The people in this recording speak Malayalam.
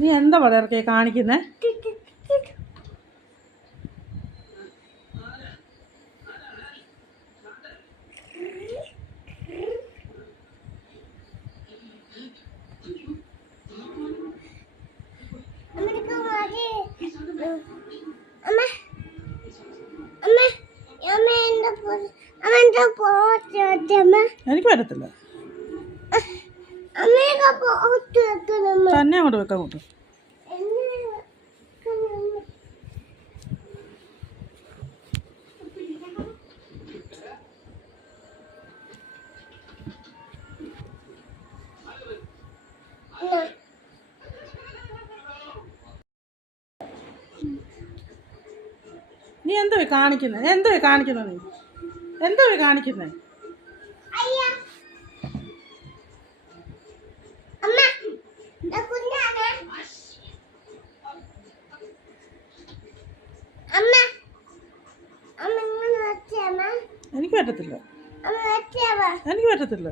നീ എന്താ വളർക്കെ കാണിക്കുന്നേ? എനിക്ക് പറ്റത്തില്ല. തന്നെ അങ്ങോട്ട് വെക്കാൻ കൂട്ടും. നീ എന്താ കാണിക്കുന്നത്? എന്താ കാണിക്കുന്നത്? നീ എന്താ കാണിക്കുന്നത്? എനിക്ക് പറ്റത്തില്ല. എനിക്ക് പറ്റത്തില്ല.